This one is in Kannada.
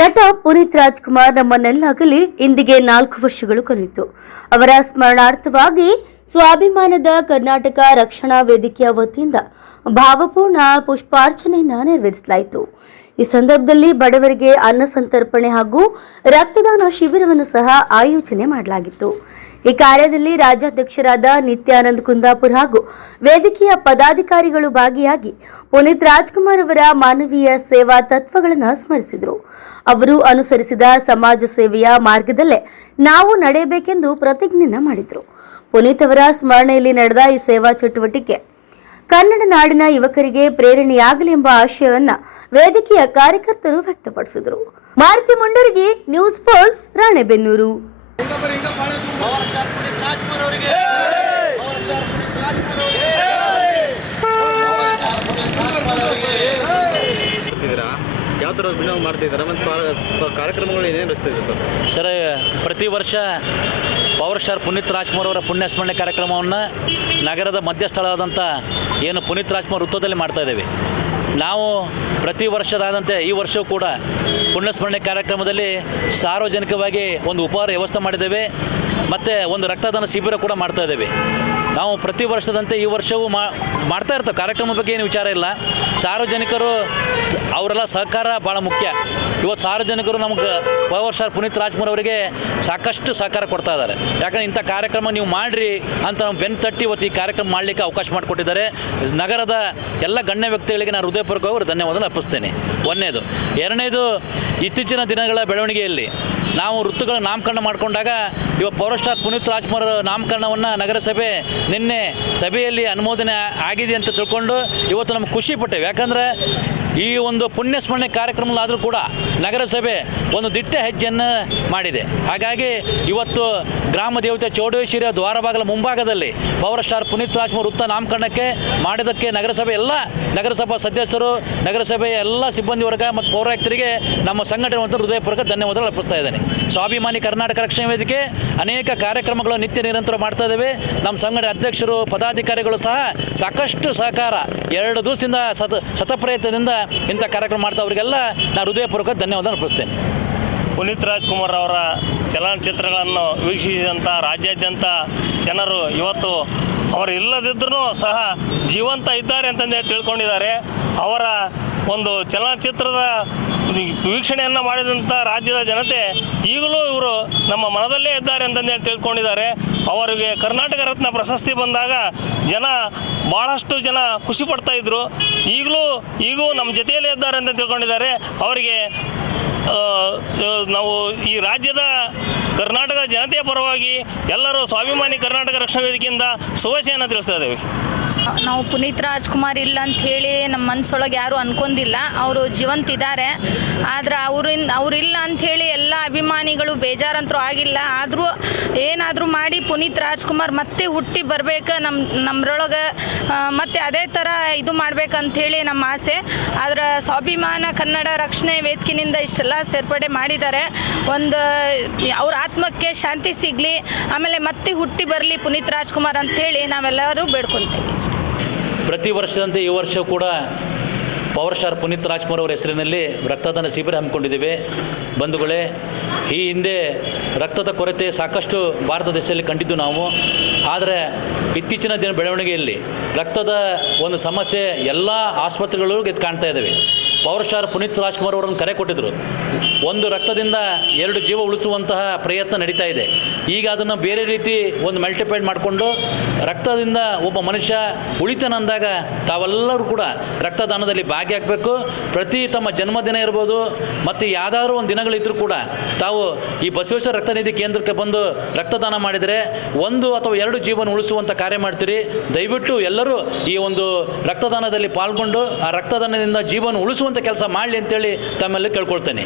ನಟ ಪುನೀತ್ ರಾಜ್ಕುಮಾರ್ ನಮ್ಮನ್ನೆಲ್ಲಾಗಲಿ ಇಂದಿಗೆ ನಾಲ್ಕು ವರ್ಷಗಳು ಕಲಿತು ಅವರ ಸ್ಮರಣಾರ್ಥವಾಗಿ ಸ್ವಾಭಿಮಾನದ ಕರ್ನಾಟಕ ರಕ್ಷಣಾ ವೇದಿಕೆಯ ವತಿಯಿಂದ ಭಾವಪೂರ್ಣ ಪುಷ್ಪಾರ್ಚನೆಯನ್ನ ನೆರವೇರಿಸಲಾಯಿತು. ಈ ಸಂದರ್ಭದಲ್ಲಿ ಬಡವರಿಗೆ ಅನ್ನ ಸಂತರ್ಪಣೆ ಹಾಗೂ ರಕ್ತದಾನ ಶಿಬಿರವನ್ನು ಸಹ ಆಯೋಜನೆ ಮಾಡಲಾಗಿತ್ತು. ಈ ಕಾರ್ಯದಲ್ಲಿ ರಾಜ್ಯಾಧ್ಯಕ್ಷರಾದ ನಿತ್ಯಾನಂದ್ ಕುಂದಾಪುರ್ ಹಾಗೂ ವೇದಿಕೆಯ ಪದಾಧಿಕಾರಿಗಳು ಭಾಗಿಯಾಗಿ ಪುನೀತ್ ರಾಜ್ಕುಮಾರ್ ಅವರ ಮಾನವೀಯ ಸೇವಾ ತತ್ವಗಳನ್ನು ಸ್ಮರಿಸಿದರು. ಅವರು ಅನುಸರಿಸಿದ ಸಮಾಜ ಸೇವೆಯ ಮಾರ್ಗದಲ್ಲೇ ನಾವು ನಡೆಯಬೇಕೆಂದು ಪ್ರತಿಜ್ಞೆಯನ್ನು ಮಾಡಿದರು. ಪುನೀತ್ ಅವರ ಸ್ಮರಣೆಯಲ್ಲಿ ನಡೆದ ಈ ಸೇವಾ ಚಟುವಟಿಕೆ ಕನ್ನಡ ನಾಡಿನ ಯುವಕರಿಗೆ ಪ್ರೇರಣೆಯಾಗಲೆಂಬ ಆಶಯವನ್ನ ವೇದಿಕೆಯ ಕಾರ್ಯಕರ್ತರು ವ್ಯಕ್ತಪಡಿಸಿದರು. Maruti Mundarige news polls Ranebennur. ಮಾಡ್ತಿದ್ದೀರಾ? ಯಾವ ಥರ ವಿನಿಯೋಗ ಮಾಡ್ತಿದ್ದೀರಾ? ಮತ್ತು ಕಾರ್ಯಕ್ರಮಗಳು ಏನೇನು ರಚಿಸಿದ್ರೆ ಸರ್? ಸರ್ ಪ್ರತಿ ವರ್ಷ ಪವರ್ ಸ್ಟಾರ್ ಪುನೀತ್ ರಾಜ್ಕುಮಾರ್ ಅವರ ಪುಣ್ಯಸ್ಮರಣೆ ಕಾರ್ಯಕ್ರಮವನ್ನು ನಗರದ ಮಧ್ಯಸ್ಥಳವಾದಂಥ ಏನು ಪುನೀತ್ ರಾಜ್ಕುಮಾರ್ ವೃತ್ತದಲ್ಲಿ ಮಾಡ್ತಾ ಇದ್ದೇವೆ. ನಾವು ಪ್ರತಿ ವರ್ಷದಾದಂತೆ ಈ ವರ್ಷವೂ ಕೂಡ ಪುಣ್ಯಸ್ಮರಣೆ ಕಾರ್ಯಕ್ರಮದಲ್ಲಿ ಸಾರ್ವಜನಿಕವಾಗಿ ಒಂದು ಉಪಹಾರ ವ್ಯವಸ್ಥೆ ಮಾಡಿದ್ದೇವೆ. ಮತ್ತು ಒಂದು ರಕ್ತದಾನ ಶಿಬಿರ ಕೂಡ ಮಾಡ್ತಾ ಇದ್ದೇವೆ. ನಾವು ಪ್ರತಿ ವರ್ಷದಂತೆ ಈ ವರ್ಷವೂ ಮಾಡ್ತಾ ಇರ್ತೇವೆ. ಕಾರ್ಯಕ್ರಮ ಬಗ್ಗೆ ಏನು ವಿಚಾರ ಇಲ್ಲ. ಸಾರ್ವಜನಿಕರು ಅವರೆಲ್ಲ ಸಹಕಾರ ಭಾಳ ಮುಖ್ಯ. ಇವತ್ತು ಸಾರ್ವಜನಿಕರು ನಮಗೆ ಪವರ್ ಸ್ಟಾರ್ ಪುನೀತ್ ರಾಜ್ಕುಮಾರ್ ಅವರಿಗೆ ಸಾಕಷ್ಟು ಸಹಕಾರ ಕೊಡ್ತಾ ಇದ್ದಾರೆ. ಯಾಕಂದ್ರೆ ಇಂಥ ಕಾರ್ಯಕ್ರಮ ನೀವು ಮಾಡಿರಿ ಅಂತ ನಾವು ಬೆನ್ನು ತಟ್ಟಿ ಇವತ್ತು ಈ ಕಾರ್ಯಕ್ರಮ ಮಾಡಲಿಕ್ಕೆ ಅವಕಾಶ ಮಾಡಿಕೊಟ್ಟಿದ್ದಾರೆ. ನಗರದ ಎಲ್ಲ ಗಣ್ಯ ವ್ಯಕ್ತಿಗಳಿಗೆ ನಾನು ಹೃದಯಪೂರ್ವಕವಾಗಿ ಧನ್ಯವಾದ ಅರ್ಪಿಸ್ತೇನೆ. ಒಂದನೇದು ಎರಡನೇದು, ಇತ್ತೀಚಿನ ದಿನಗಳ ಬೆಳವಣಿಗೆಯಲ್ಲಿ ನಾವು ಋತುಗಳ ನಾಮಕರಣ ಮಾಡಿಕೊಂಡಾಗ ಇವ ಪವರ್ ಸ್ಟಾರ್ ಪುನೀತ್ ರಾಜ್ಕುಮಾರ್ ನಾಮಕರಣವನ್ನು ನಗರಸಭೆ ನಿನ್ನೆ ಸಭೆಯಲ್ಲಿ ಅನುಮೋದನೆ ಆಗಿದೆ ಅಂತ ತಿಳ್ಕೊಂಡು ಇವತ್ತು ನಮ್ಗೆ ಖುಷಿ ಪಟ್ಟೆವು. ಯಾಕಂದರೆ ಈ ಒಂದು ಪುಣ್ಯಸ್ಮರಣೆ ಕಾರ್ಯಕ್ರಮದಲ್ಲಾದರೂ ಕೂಡ ನಗರಸಭೆ ಒಂದು ದಿಟ್ಟ ಹೆಜ್ಜೆಯನ್ನು ಮಾಡಿದೆ. ಹಾಗಾಗಿ ಇವತ್ತು ಗ್ರಾಮ ದೇವತೆ ಚೌಡೇಶ್ವರಿಯ ದ್ವಾರಬಾಗಲ ಮುಂಭಾಗದಲ್ಲಿ ಪವರ್ ಸ್ಟಾರ್ ಪುನೀತ್ ರಾಜ್ಕುಮಾರ್ ವೃತ್ತ ನಾಮಕರಣಕ್ಕೆ ಮಾಡಿದ್ದಕ್ಕೆ ನಗರಸಭೆ ಎಲ್ಲ ನಗರಸಭಾ ಸದಸ್ಯರು, ನಗರಸಭೆಯ ಎಲ್ಲ ಸಿಬ್ಬಂದಿ ವರ್ಗ ಮತ್ತು ಪೌರಾಯುಕ್ತರಿಗೆ ನಮ್ಮ ಸಂಘಟನೆ ಹೃದಯಪೂರ್ವಕ ಧನ್ಯವಾದಗಳು ಅರ್ಪಿಸ್ತಾ ಇದ್ದೇನೆ. ಸ್ವಾಭಿಮಾನಿ ಕರ್ನಾಟಕ ರಕ್ಷಣಾ ವೇದಿಕೆ ಅನೇಕ ಕಾರ್ಯಕ್ರಮಗಳು ನಿತ್ಯ ನಿರಂತರ ಮಾಡ್ತಾ ಇದ್ದೇವೆ. ನಮ್ಮ ಸಂಘಟನೆ ಅಧ್ಯಕ್ಷರು, ಪದಾಧಿಕಾರಿಗಳು ಸಹ ಸಾಕಷ್ಟು ಸಹಕಾರ ಎರಡು ದಿವಸದಿಂದ ಸತ, ಶತಪ್ರಯತ್ನದಿಂದ ಇಂಥ ಕಾರ್ಯಕ್ರಮ ಮಾಡ್ತಾ ಅವರಿಗೆಲ್ಲ ನಾನು ಹೃದಯಪೂರ್ವಕ ಧನ್ಯವಾದ ಅರ್ಪಿಸ್ತೇನೆ. ಪುನೀತ್ ರಾಜ್ಕುಮಾರ್ ಅವರ ಚಲನಚಿತ್ರಗಳನ್ನು ವೀಕ್ಷಿಸಿದಂಥ ರಾಜ್ಯಾದ್ಯಂತ ಜನರು ಇವತ್ತು ಅವರು ಇಲ್ಲದಿದ್ದರೂ ಸಹ ಜೀವಂತ ಇದ್ದಾರೆ ಅಂತಂದೇ ತಿಳ್ಕೊಂಡಿದ್ದಾರೆ. ಅವರ ಒಂದು ಚಲನಚಿತ್ರದ ವೀಕ್ಷಣೆಯನ್ನು ಮಾಡಿದಂಥ ರಾಜ್ಯದ ಜನತೆ ಈಗಲೂ ಇವರು ನಮ್ಮ ಮನದಲ್ಲೇ ಇದ್ದಾರೆ ಅಂತಂದೇ ತಿಳ್ಕೊಂಡಿದ್ದಾರೆ. ಅವರಿಗೆ ಕರ್ನಾಟಕ ರತ್ನ ಪ್ರಶಸ್ತಿ ಬಂದಾಗ ಜನ ಭಾಳಷ್ಟು ಜನ ಖುಷಿ ಪಡ್ತಾ ಇದ್ರು. ಈಗಲೂ ಈಗೂ ನಮ್ಮ ಜೊತೆಯಲ್ಲೇ ಇದ್ದಾರೆ ಅಂತ ತಿಳ್ಕೊಂಡಿದ್ದಾರೆ. ಅವರಿಗೆ ನಾವು ಈ ರಾಜ್ಯದ ಕರ್ನಾಟಕ ಜನತೆಯ ಪರವಾಗಿ ಎಲ್ಲರೂ ಸ್ವಾಭಿಮಾನಿ ಕರ್ನಾಟಕ ರಕ್ಷಣಾ ವೇದಿಕೆಯಿಂದ ಶುಭಾಶಯನ ತಿಳಿಸ್ತಾ ಇದ್ದೇವೆ. ನಾವು ಪುನೀತ್ ರಾಜ್ಕುಮಾರ್ ಇಲ್ಲ ಅಂತ ಹೇಳಿ ನಮ್ಮ ಮನಸ್ಸೊಳಗೆ ಯಾರೂ ಅನ್ಕೊಂಡಿಲ್ಲ. ಅವರು ಜೀವಂತ ಇದ್ದಾರೆ ಆದ್ರೆ ಅವ್ರಿಂದ ಅವರಿಲ್ಲ ಹೇಳಿ ಎಲ್ಲ ಅಭಿಮಾನಿಗಳು ಬೇಜಾರಂತರೂ ಆಗಿಲ್ಲ. ಆದರೂ ಏನಾದರೂ ಮಾಡಿ ಪುನೀತ್ ರಾಜ್ಕುಮಾರ್ ಮತ್ತೆ ಹುಟ್ಟಿ ಬರ್ಬೇಕು ನಮ್ಮ ನಮ್ಮರೊಳಗೆ ಮತ್ತು ಅದೇ ಥರ ಇದು ಮಾಡ್ಬೇಕಂಥೇಳಿ ನಮ್ಮ ಆಸೆ. ಆದ್ರೆ ಸ್ವಾಭಿಮಾನ ಕನ್ನಡ ರಕ್ಷಣೆ ವೇದಿಕೆಯಿಂದ ಇಷ್ಟೆಲ್ಲ ಸೇರ್ಪಡೆ ಮಾಡಿದ್ದಾರೆ. ಒಂದು, ಅವ್ರ ಆತ್ಮಕ್ಕೆ ಶಾಂತಿ ಸಿಗಲಿ, ಆಮೇಲೆ ಮತ್ತೆ ಹುಟ್ಟಿ ಬರಲಿ ಪುನೀತ್ ರಾಜ್ಕುಮಾರ್ ಅಂಥೇಳಿ ನಾವೆಲ್ಲರೂ ಬೇಡ್ಕೊತೇವೆ. ಪ್ರತಿ ವರ್ಷದಂತೆ ಈ ವರ್ಷ ಕೂಡ ಪವರ್ ಸ್ಟಾರ್ ಪುನೀತ್ ರಾಜ್ಕುಮಾರ್ ಅವರ ಹೆಸರಿನಲ್ಲಿ ರಕ್ತದಾನ ಶಿಬಿರ ಹಮ್ಮಿಕೊಂಡಿದ್ದೇವೆ. ಬಂಧುಗಳೇ ಈ ಹಿಂದೆ ರಕ್ತದ ಕೊರತೆ ಸಾಕಷ್ಟು ಭಾರತ ದೇಶದಲ್ಲಿ ಕಂಡಿದ್ದು ನಾವು. ಆದರೆ ಇತ್ತೀಚಿನ ದಿನ ಬೆಳವಣಿಗೆಯಲ್ಲಿ ರಕ್ತದ ಒಂದು ಸಮಸ್ಯೆ ಎಲ್ಲ ಆಸ್ಪತ್ರೆಗಳು ಎದ್ದು ಕಾಣ್ತಾ ಇದ್ದಾವೆ ಪವರ್ ಸ್ಟಾರ್ ಪುನೀತ್ ರಾಜ್ಕುಮಾರ್ ಅವರನ್ನು ಕರೆ ಕೊಟ್ಟಿದ್ದರು ಒಂದು ರಕ್ತದಿಂದ ಎರಡು ಜೀವ ಉಳಿಸುವಂತಹ ಪ್ರಯತ್ನ ನಡೀತಾ ಇದೆ. ಈಗ ಅದನ್ನು ಬೇರೆ ರೀತಿ ಒಂದು ಮಲ್ಟಿಪೈಡ್ ಮಾಡಿಕೊಂಡು ರಕ್ತದಿಂದ ಒಬ್ಬ ಮನುಷ್ಯ ಉಳಿತನಂದಾಗ ತಾವೆಲ್ಲರೂ ಕೂಡ ರಕ್ತದಾನದಲ್ಲಿ ಭಾಗಿಯಾಗಬೇಕು. ಪ್ರತಿ ತಮ್ಮ ಜನ್ಮದಿನ ಇರ್ಬೋದು, ಮತ್ತು ಯಾವುದಾದ್ರೂ ಒಂದು ದಿನಗಳಿದ್ದರೂ ಕೂಡ ತಾವು ಈ ಬಸವೇಶ್ವರ ರಕ್ತನಿಧಿ ಕೇಂದ್ರಕ್ಕೆ ಬಂದು ರಕ್ತದಾನ ಮಾಡಿದರೆ ಒಂದು ಅಥವಾ ಎರಡು ಜೀವನ ಉಳಿಸುವಂಥ ಕಾರ್ಯ ಮಾಡ್ತೀರಿ. ದಯವಿಟ್ಟು ಎಲ್ಲರೂ ಈ ಒಂದು ರಕ್ತದಾನದಲ್ಲಿ ಪಾಲ್ಗೊಂಡು ಆ ರಕ್ತದಾನದಿಂದ ಜೀವನ ಉಳಿಸುವಂಥ ಕೆಲಸ ಮಾಡಲಿ ಅಂತೇಳಿ ತಮ್ಮಲ್ಲಿ ಕೇಳ್ಕೊಳ್ತೇನೆ.